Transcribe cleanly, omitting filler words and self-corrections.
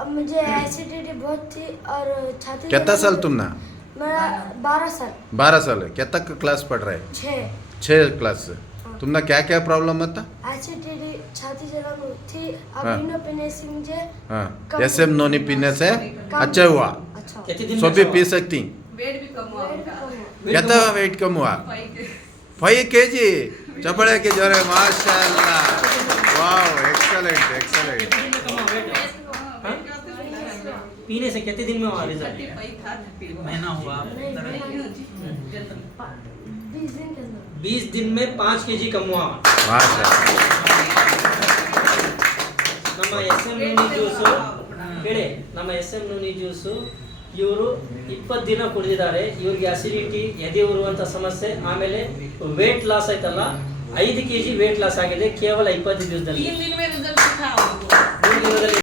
अब मुझे एसिडिटी बहुत थी और छाती कितना साल तुमने? मेरा 12 साल 12 साल है। क्या तक क्लास पढ़ रहे? 6 क्लास से। तुमने क्या क्या प्रॉब्लम था? एसिडिटी छाती जलन थी अब हाँ। इनो पीने से मुझे हाँ, कम एसएम नोनी पीने से कम अच्छा हुआ। अच्छा कितने दिन सो में भी अच्छा पी हुआ? सकती। वेट भी कम हुआ वेट भी उनका। कम हुआ। कितना वेट कम हुआ? 5 kg। चपड़े के जोरे माशाल्लाह। Wow, excellent excellent. कितने दिन में कम हुआ वेट? हाँ? पीने से कितने दिन में हुआ रिजल्ट? महीना हुआ। 20 दिन के अंदर 20 दिन में 5 kg कम हुआ. ಮಾಷಾಅಲ್ಲಾ. ನಮ್ಮ SM ನೂನಿ ಜ್ಯೂಸು ಕೇಳಿ, ನಮ್ಮ SM ನೂನಿ ಜ್ಯೂಸು ಇವರು 20 ದಿನ ಕುಡಿದಿದ್ದಾರೆ. ಇವ್ರಿಗೆ ಅಸಿಡಿಟಿ, ಎದೆ ಉರುವಂಥ ಸಮಸ್ಯೆ, ಆಮೇಲೆ ವೇಟ್ ಲಾಸ್ ಆಯ್ತಲ್ಲ, 5 kg ವೇಟ್ ಲಾಸ್ ಆಗಿದೆ ಕೇವಲ 20 ದಿವಸದಲ್ಲಿ. 3 दिन में रिजल्ट दिखा उनको। 3 ದಿನದಲ್ಲಿ